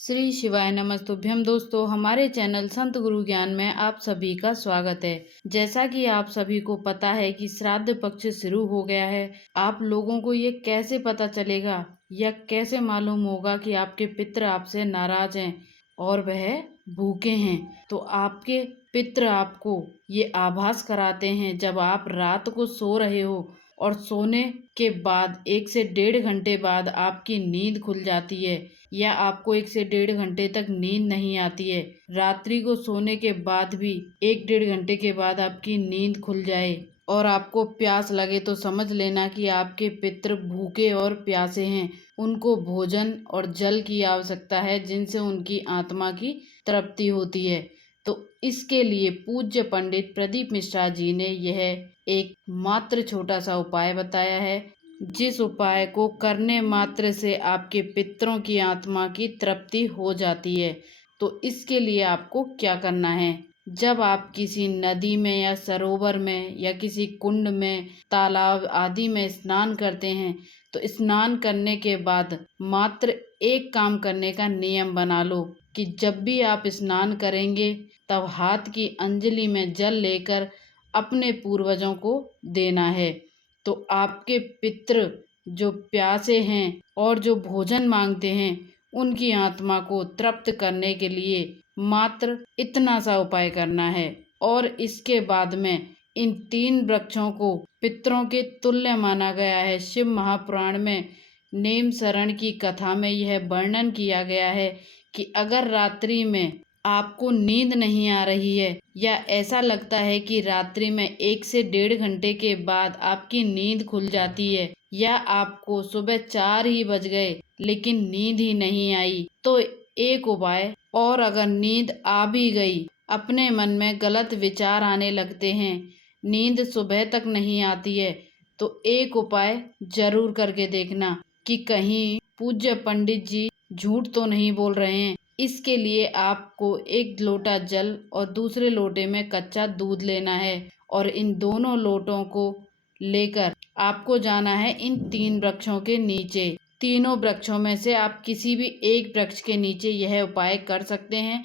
श्री शिवाय नमस्तुभ्यम। दोस्तों, हमारे चैनल संत गुरु ज्ञान में आप सभी का स्वागत है। जैसा कि आप सभी को पता है कि श्राद्ध पक्ष शुरू हो गया है। आप लोगों को ये कैसे पता चलेगा या कैसे मालूम होगा कि आपके पितृ आपसे नाराज हैं और वह भूखे हैं? तो आपके पितृ आपको ये आभास कराते हैं जब आप रात को सो रहे हो और सोने के बाद 1 से 1.5 घंटे बाद आपकी नींद खुल जाती है या आपको 1 से 1.5 घंटे तक नींद नहीं आती है। रात्रि को सोने के बाद भी 1-1.5 घंटे के बाद आपकी नींद खुल जाए और आपको प्यास लगे तो समझ लेना कि आपके पितृ भूखे और प्यासे हैं। उनको भोजन और जल की आवश्यकता है जिनसे उनकी आत्मा की तृप्ति होती है। तो इसके लिए पूज्य पंडित प्रदीप मिश्रा जी ने यह एक मात्र छोटा सा उपाय बताया है, जिस उपाय को करने मात्र से आपके पितरों की आत्मा की तृप्ति हो जाती है। तो इसके लिए आपको क्या करना है? जब आप किसी नदी में या सरोवर में या किसी कुंड में, तालाब आदि में स्नान करते हैं तो स्नान करने के बाद मात्र एक काम करने का नियम बना लो कि जब भी आप स्नान करेंगे तब हाथ की अंजलि में जल लेकर अपने पूर्वजों को देना है। तो आपके पितृ जो प्यासे हैं और जो भोजन मांगते हैं, उनकी आत्मा को तृप्त करने के लिए मात्र इतना सा उपाय करना है। और इसके बाद में इन 3 वृक्षों को पितरों के तुल्य माना गया है। शिव महापुराण में नेम शरण की कथा में यह वर्णन किया गया है कि अगर रात्रि में आपको नींद नहीं आ रही है या ऐसा लगता है कि रात्रि में 1 से 1.5 घंटे के बाद आपकी नींद खुल जाती है या आपको सुबह 4 ही बज गए लेकिन नींद ही नहीं आई, तो एक उपाय। और अगर नींद आ भी गई, अपने मन में गलत विचार आने लगते हैं, नींद सुबह तक नहीं आती है, तो एक उपाय जरूर करके देखना कि कहीं पूज्य पंडित जी झूठ तो नहीं बोल रहे हैं। इसके लिए आपको 1 लोटा जल और दूसरे लोटे में कच्चा दूध लेना है और इन दोनों लोटों को लेकर आपको जाना है इन 3 वृक्षों के नीचे। तीनों वृक्षों में से आप किसी भी एक वृक्ष के नीचे यह उपाय कर सकते हैं।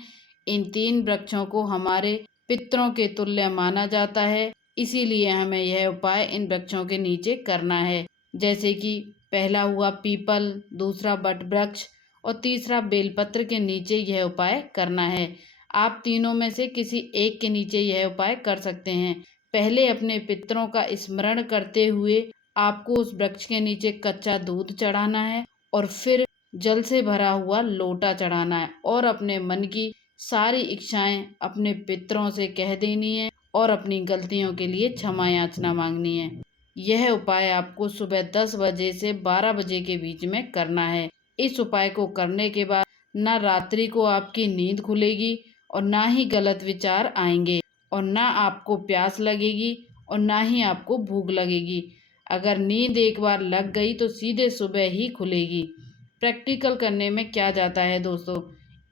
इन 3 वृक्षों को हमारे पितरों के तुल्य माना जाता है, इसीलिए हमें यह उपाय इन वृक्षों के नीचे करना है। जैसे कि पहला हुआ पीपल, दूसरा बट वृक्ष और तीसरा बेलपत्र के नीचे यह उपाय करना है। आप तीनों में से किसी एक के नीचे यह उपाय कर सकते हैं। पहले अपने पितरों का स्मरण करते हुए आपको उस वृक्ष के नीचे कच्चा दूध चढ़ाना है और फिर जल से भरा हुआ लोटा चढ़ाना है और अपने मन की सारी इच्छाएं अपने पितरों से कह देनी है और अपनी गलतियों के लिए क्षमा याचना मांगनी है। यह उपाय आपको सुबह 10 बजे से 12 बजे के बीच में करना है। इस उपाय को करने के बाद ना रात्रि को आपकी नींद खुलेगी और ना ही गलत विचार आएंगे और ना आपको प्यास लगेगी और ना ही आपको भूख लगेगी। अगर नींद एक बार लग गई तो सीधे सुबह ही खुलेगी। प्रैक्टिकल करने में क्या जाता है दोस्तों,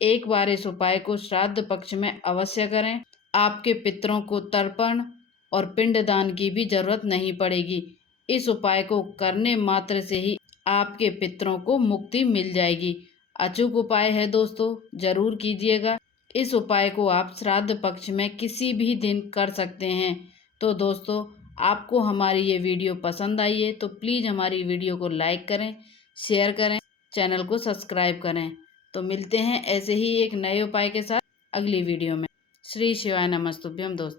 एक बार इस उपाय को श्राद्ध पक्ष में अवश्य करें। आपके पितरों को तर्पण और पिंडदान की भी जरूरत नहीं पड़ेगी। इस उपाय को करने मात्र से ही आपके पितरों को मुक्ति मिल जाएगी। अचूक उपाय है दोस्तों, जरूर कीजिएगा। इस उपाय को आप श्राद्ध पक्ष में किसी भी दिन कर सकते हैं। तो दोस्तों, आपको हमारी ये वीडियो पसंद आई है तो प्लीज़ हमारी वीडियो को लाइक करें, शेयर करें, चैनल को सब्सक्राइब करें। तो मिलते हैं ऐसे ही एक नए उपाय के साथ अगली वीडियो में। श्री शिवाय नमस्तुभ्यम दोस्तों।